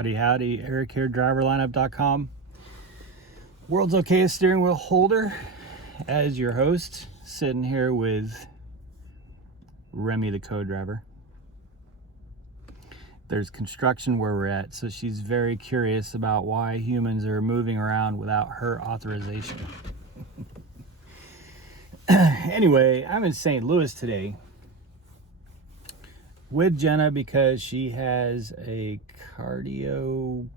Howdy, howdy. Eric here, driverlineup.com. World's okayest steering wheel holder as your host, sitting here with Remy, the co-driver. There's construction where we're at, so she's very curious about why humans are moving around without her authorization. Anyway, I'm in St. Louis today with Jenna because she has a cardio,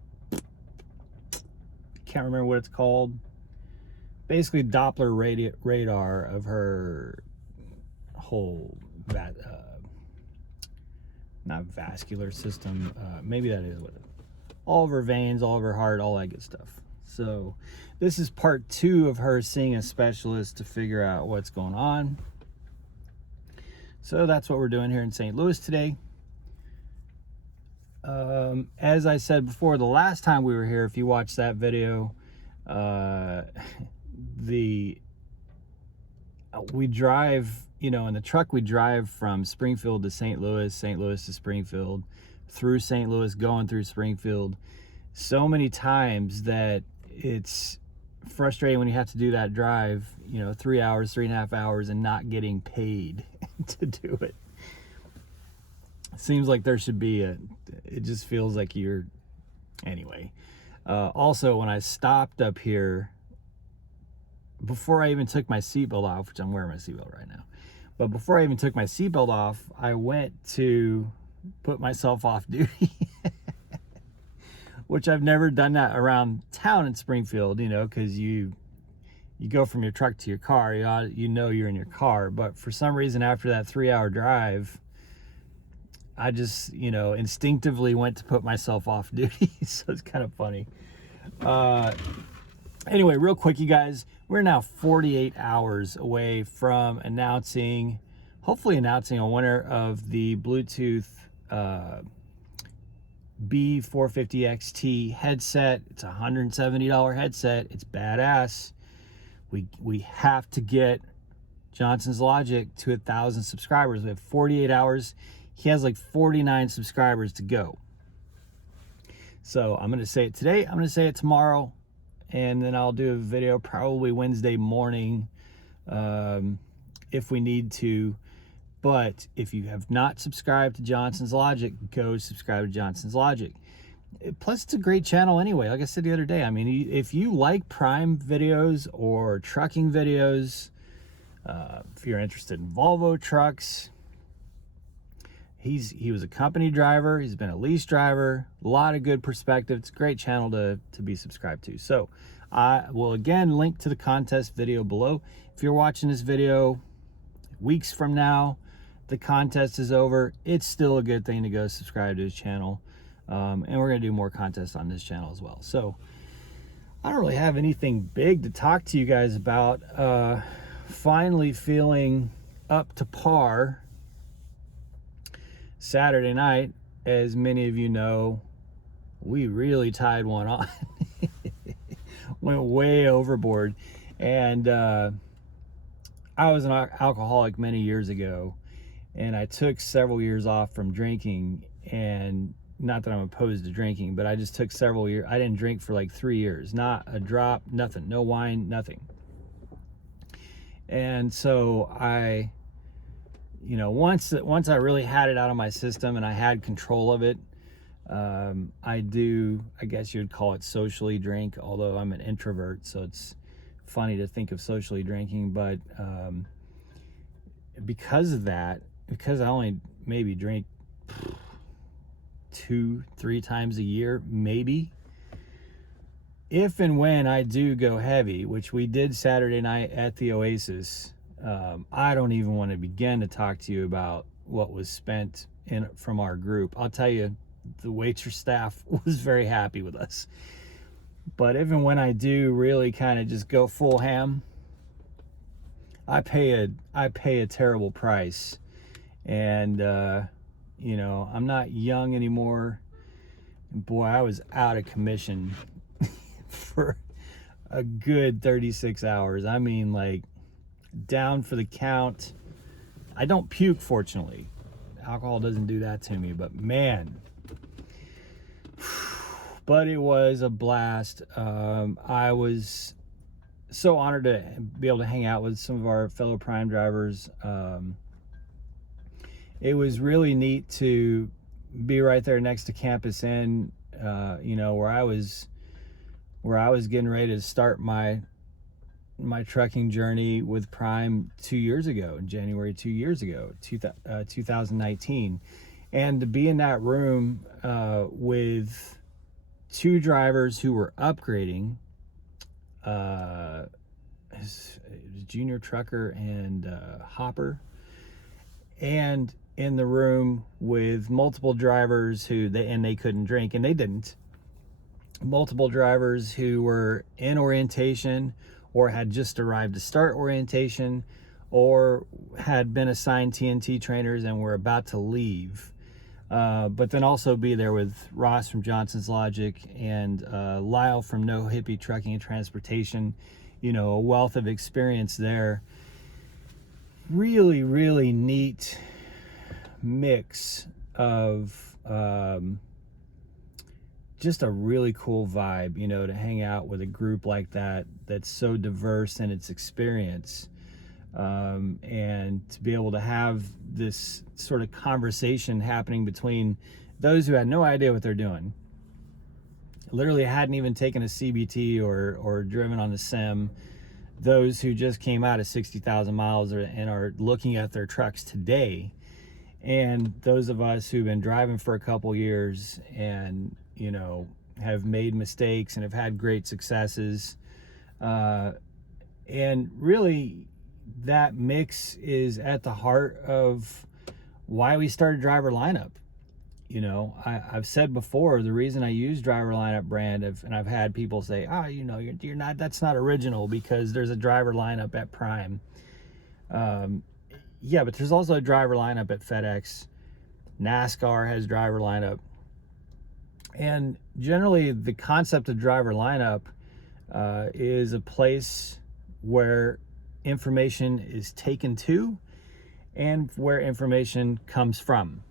can't remember what it's called, basically Doppler radar of her whole not vascular system, maybe that is what it is. All of her veins, all of her heart, all that good stuff. So this is part 2 of her seeing a specialist to figure out what's going on. So that's what we're doing here in St. Louis today. As I said before, the last time we were here, if you watched that video, we drive, in the truck we drive from Springfield to St. Louis to Springfield, through St. Louis, going through Springfield, so many times that it's frustrating when you have to do that drive, 3 hours, 3.5 hours, and not getting paid to do it. Seems like there should be it just feels like anyway. Also, when I stopped up here, before I even took my seatbelt off, which I'm wearing my seatbelt right now, but before I even took my seatbelt off, I went to put myself off duty, which I've never done that around town in Springfield, because you go from your truck to your car, you're in your car, but for some reason after that 3-hour drive, I just, instinctively went to put myself off duty. So it's kind of funny. Anyway, real quick, you guys, we're now 48 hours away from hopefully announcing a winner of the Bluetooth B450XT headset. It's a $170 headset. It's badass. We have to get Johnson's Logic to 1,000 subscribers. We have 48 hours. He has like 49 subscribers to go. So I'm going to say it today. I'm going to say it tomorrow. And then I'll do a video probably Wednesday morning if we need to. But if you have not subscribed to Johnson's Logic, go subscribe to Johnson's Logic. Plus, it's a great channel anyway. Like I said the other day, I mean, if you like Prime videos or trucking videos, if you're interested in Volvo trucks, he was a company driver. He's been a lease driver. A lot of good perspective. It's a great channel to be subscribed to. So I will again link to the contest video below. If you're watching this video weeks from now, the contest is over. It's still a good thing to go subscribe to his channel. And we're going to do more contests on this channel as well. So I don't really have anything big to talk to you guys about. Finally feeling up to par. Saturday night, as many of you know, we really tied one on. Went way overboard. And I was an alcoholic many years ago, and I took several years off from drinking. And not that I'm opposed to drinking, but I just took several years. I didn't drink for like 3 years. Not a drop, nothing. No wine, nothing. And so once I really had it out of my system and I had control of it, I guess you'd call it socially drink, although I'm an introvert, so it's funny to think of socially drinking. But because of that, because I only maybe drink 2-3 times a year, maybe, if and when I do go heavy, which we did Saturday night at the Oasis, I don't even want to begin to talk to you about what was spent from our group. I'll tell you, the waitress staff was very happy with us. But even when I do really kind of just go full ham, I pay a terrible price. And I'm not young anymore. And boy, I was out of commission for a good 36 hours. I mean, like, down for the count. I don't puke, fortunately. Alcohol doesn't do that to me, but man, but it was a blast. I was so honored to be able to hang out with some of our fellow Prime drivers. It was really neat to be right there next to Campus Inn, where I was getting ready to start my trucking journey with Prime 2 years ago, in January 2 years ago, 2019. And to be in that room with two drivers who were upgrading, Junior Trucker and Hopper, and in the room with multiple drivers they couldn't drink, and they didn't. Multiple drivers who were in orientation or had just arrived to start orientation or had been assigned TNT trainers and were about to leave. But then also be there with Ross from Johnson's Logic and Lyle from No Hippie Trucking and Transportation. A wealth of experience there. Really, really neat mix of just a really cool vibe, to hang out with a group like that that's so diverse in its experience, and to be able to have this sort of conversation happening between those who had no idea what they're doing, literally hadn't even taken a CBT or driven on the sim, those who just came out of 60,000 miles and are looking at their trucks today, and those of us who've been driving for a couple years and have made mistakes and have had great successes. And really, that mix is at the heart of why we started Driver Lineup. I've said before, the reason I use Driver Lineup brand, and I've had people say, you're not, that's not original because there's a Driver Lineup at Prime. Yeah, but there's also a Driver Lineup at FedEx. NASCAR has Driver Lineup. And generally, the concept of Driver Lineup is a place where information is taken to and where information comes from.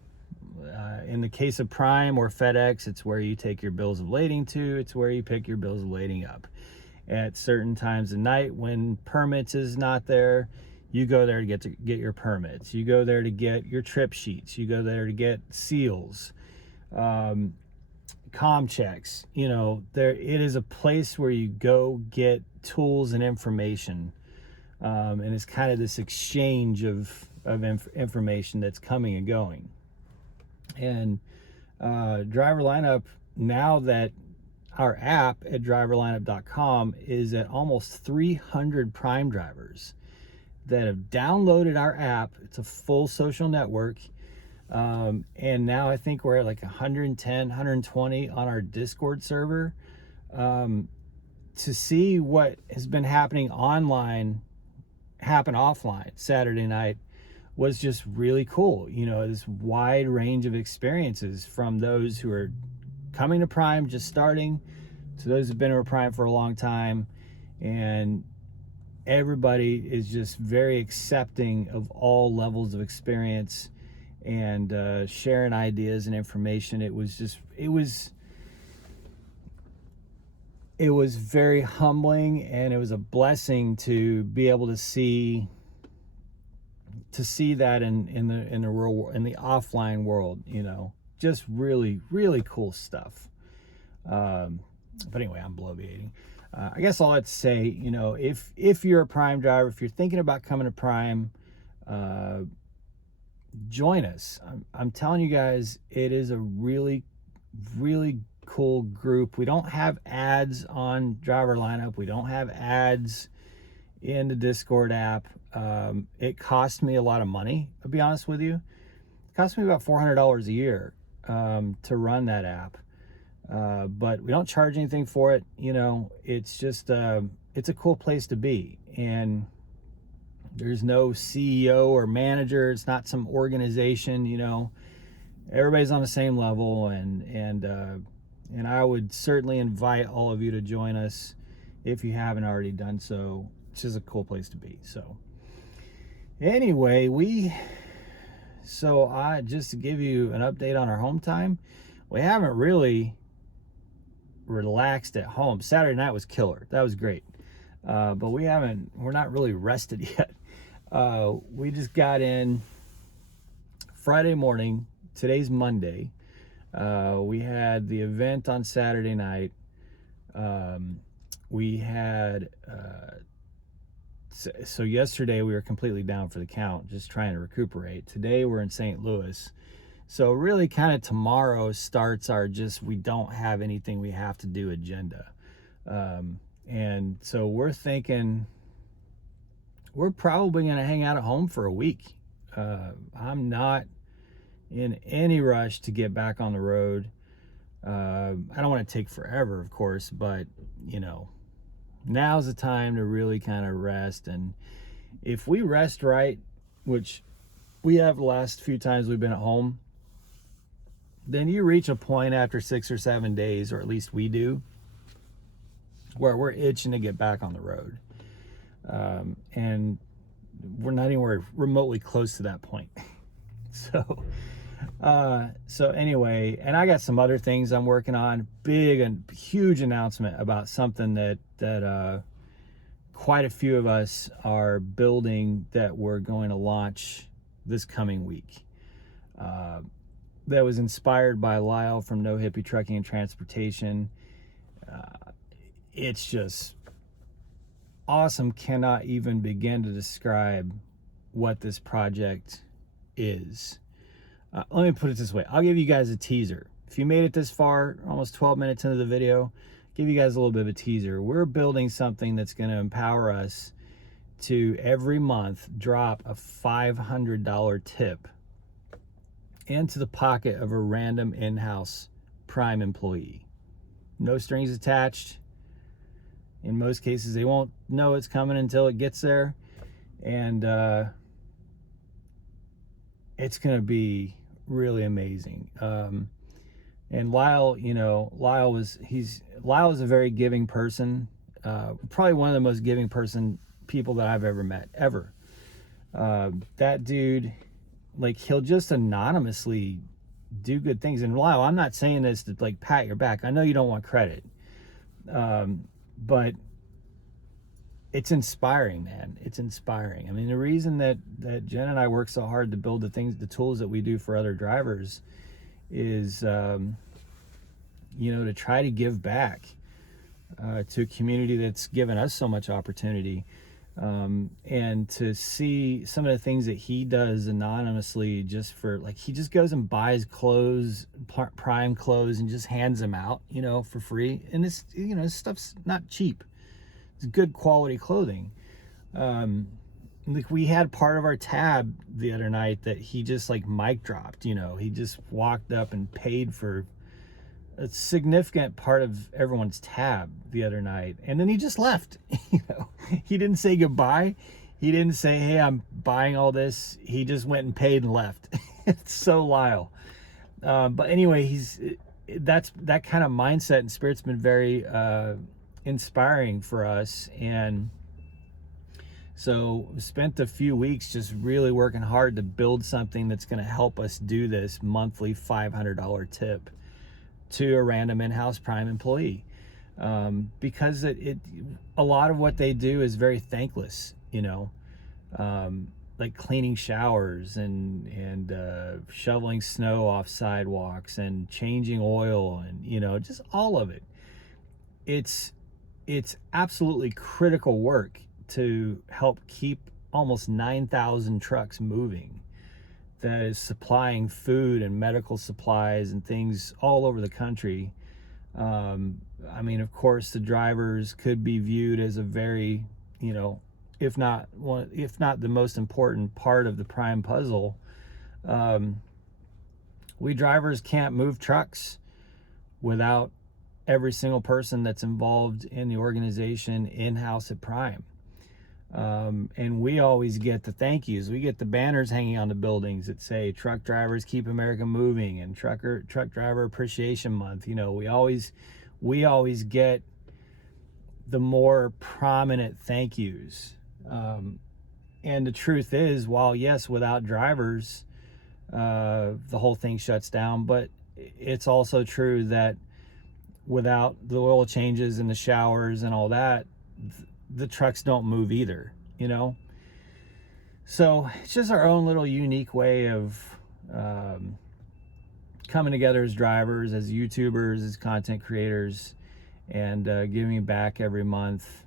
In the case of Prime or FedEx, it's where you take your bills of lading to. It's where you pick your bills of lading up. At certain times of night when permits is not there, you go there to get your permits. You go there to get your trip sheets. You go there to get seals. Com checks. It is a place where you go get tools and information, and it's kind of this exchange of information that's coming and going. And Driver Lineup, now that our app at driverlineup.com is at almost 300 Prime drivers that have downloaded our app. It's a full social network. And now I think we're at like 110, 120 on our Discord server. To see what has been happening online happen offline Saturday night was just really cool. This wide range of experiences, from those who are coming to Prime, just starting, to those who've been to Prime for a long time. And everybody is just very accepting of all levels of experience and sharing ideas and information. It was very humbling, and it was a blessing to be able to see that in the real world, in the offline world. Just really, really cool stuff. But anyway, I'm bloviating. I guess all I'd say, if you're a Prime driver, if you're thinking about coming to Prime, join us. I'm telling you guys, it is a really, really cool group. We don't have ads on Driver Lineup. We don't have ads in the Discord app. It cost me a lot of money, to be honest with you. It cost me about $400 a year to run that app. But we don't charge anything for it. It's just, it's a cool place to be. And there's no CEO or manager. It's not some organization, everybody's on the same level. And I would certainly invite all of you to join us if you haven't already done so. It's just a cool place to be. So anyway, just to give you an update on our home time, we haven't really relaxed at home. Saturday night was killer. That was great. But we're not really rested yet. We just got in Friday morning. Today's Monday. We had the event on Saturday night. We had, so yesterday we were completely down for the count, just trying to recuperate. Today we're in St. Louis. So really kind of tomorrow starts our we don't have anything we have to do agenda. And so we're thinking we're probably going to hang out at home for a week. I'm not in any rush to get back on the road. I don't want to take forever, of course, but now's the time to really kind of rest. And if we rest right, which we have the last few times we've been at home, then you reach a point after 6 or 7 days, or at least we do, where we're itching to get back on the road. And we're not anywhere remotely close to that point. So anyway, and I got some other things I'm working on. Big and huge announcement about something that quite a few of us are building that we're going to launch this coming week. That was inspired by Lyle from No Hippie Trucking and Transportation. It's just awesome. Cannot even begin to describe what this project is. Let me put it this way. I'll give you guys a teaser. If you made it this far, almost 12 minutes into the video, give you guys a little bit of a teaser. We're building something that's going to empower us to every month drop a $500 tip into the pocket of a random in-house Prime employee. No strings attached. In most cases, they won't know it's coming until it gets there. And it's going to be really amazing. And Lyle, Lyle is a very giving person. Probably one of the most giving people that I've ever met, ever. That dude, he'll just anonymously do good things. And Lyle, I'm not saying this to pat your back. I know you don't want credit. But it's inspiring, man. It's inspiring. I mean, the reason that Jen and I work so hard to build the tools that we do for other drivers is, to try to give back to a community that's given us so much opportunity. And to see some of the things that he does anonymously, just for he just goes and buys clothes, Prime clothes, and just hands them out, for free. And this, this stuff's not cheap. It's good quality clothing. We had part of our tab the other night that he just mic dropped. He just walked up and paid for a significant part of everyone's tab the other night, and then he just left. He didn't say goodbye. He didn't say, hey, I'm buying all this. He just went and paid and left. It's so Lyle. But anyway, that kind of mindset and spirit's been very inspiring for us. And so spent a few weeks just really working hard to build something that's going to help us do this monthly $500 tip to a random in-house Prime employee, because a lot of what they do is very thankless, like cleaning showers and shoveling snow off sidewalks and changing oil and just all of it. It's absolutely critical work to help keep almost 9,000 trucks moving, that is supplying food and medical supplies and things all over the country. I mean, of course, the drivers could be viewed as a very, if not the most important part of the Prime puzzle. We drivers can't move trucks without every single person that's involved in the organization in-house at Prime. And we always get the thank yous. We get the banners hanging on the buildings that say truck drivers keep America moving and truck driver appreciation month. We always get the more prominent thank yous. And the truth is, while yes, without drivers, the whole thing shuts down, but it's also true that without the oil changes and the showers and all that, the trucks don't move either, you know? So it's just our own little unique way of coming together as drivers, as YouTubers, as content creators, and giving back every month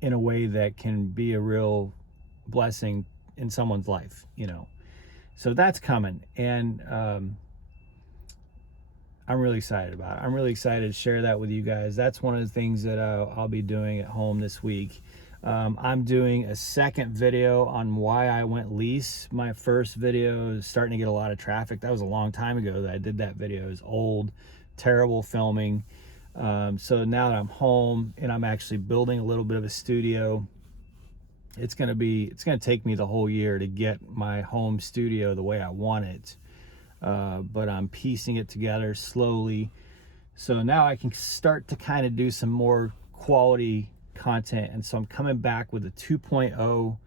in a way that can be a real blessing in someone's life, you know. So that's coming, and I'm really excited about it. I'm really excited to share that with you guys. That's one of the things that I'll be doing at home this week. I'm doing a second video on why I went lease. My first video is starting to get a lot of traffic. That was a long time ago that I did that video. It was old, terrible filming. So now that I'm home and I'm actually building a little bit of a studio, it's gonna take me the whole year to get my home studio the way I want it. But I'm piecing it together slowly. So now I can start to kind of do some more quality content. And so I'm coming back with a 2.0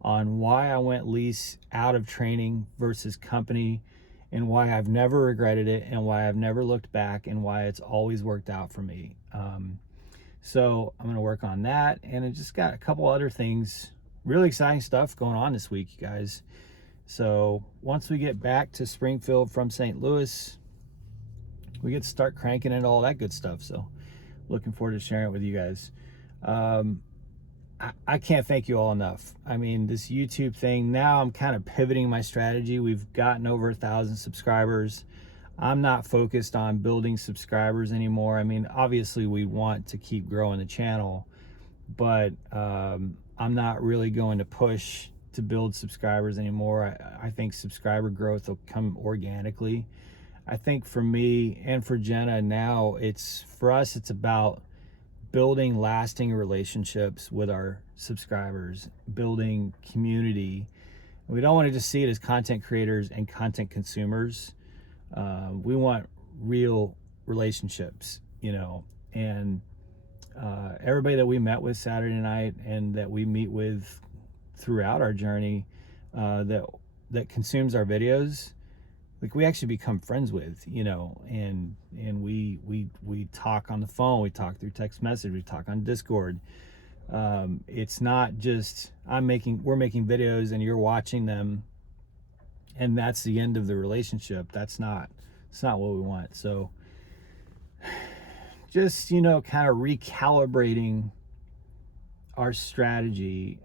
on why I went lease out of training versus company, and why I've never regretted it, and why I've never looked back, and why it's always worked out for me. So I'm going to work on that. And I just got a couple other things, really exciting stuff going on this week, you guys. So once we get back to Springfield from St. Louis, we get to start cranking into all that good stuff. So looking forward to sharing it with you guys. I can't thank you all enough. I mean, this YouTube thing, now I'm kind of pivoting my strategy. We've gotten over 1,000 subscribers. I'm not focused on building subscribers anymore. I mean, obviously we want to keep growing the channel, but I'm not really going to push to build subscribers anymore. I think subscriber growth will come organically. I think for me and for Jenna now, for us, it's about building lasting relationships with our subscribers, building community. We don't want to just see it as content creators and content consumers. We want real relationships, you know, and everybody that we met with Saturday night and that we meet with throughout our journey that consumes our videos, like, we actually become friends with, you know, and we talk on the phone, we talk through text message, we talk on Discord. It's not just we're making videos and you're watching them and that's the end of the relationship. It's not what we want. So just, you know, kind of recalibrating our strategy,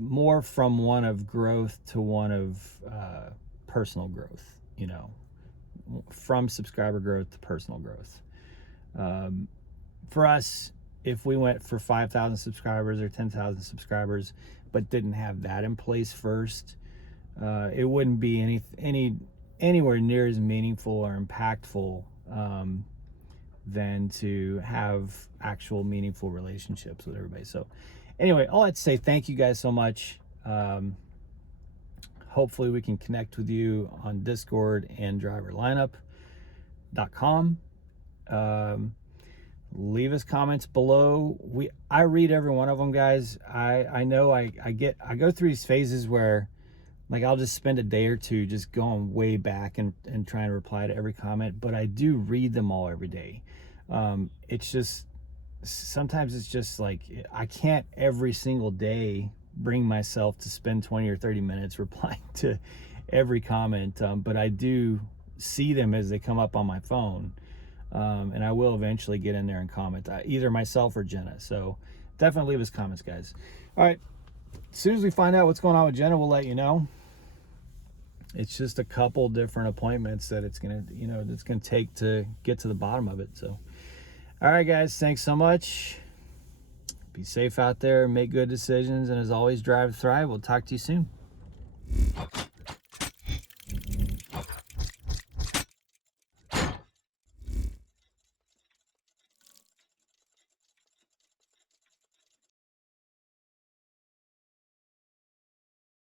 more from one of growth to one of personal growth, you know, from subscriber growth to personal growth. For us, if we went for 5,000 subscribers or 10,000 subscribers but didn't have that in place first, it wouldn't be anywhere near as meaningful or impactful than to have actual meaningful relationships with everybody. So anyway, all I'd say, thank you guys so much. Hopefully we can connect with you on Discord and driverlineup.com. Leave us comments below. I read every one of them, guys. I know I go through these phases where, like, I'll just spend a day or two just going way back and trying to reply to every comment, but I do read them all every day. It's just, sometimes it's just like, I can't every single day bring myself to spend 20 or 30 minutes replying to every comment, but I do see them as they come up on my phone, and I will eventually get in there and comment, either myself or Jenna. So definitely leave us comments, guys. All right, as soon as we find out what's going on with Jenna, we'll let you know. It's just a couple different appointments that it's gonna take to get to the bottom of it. So all right, guys, thanks so much. Be safe out there, make good decisions, and as always, drive, thrive. We'll talk to you soon.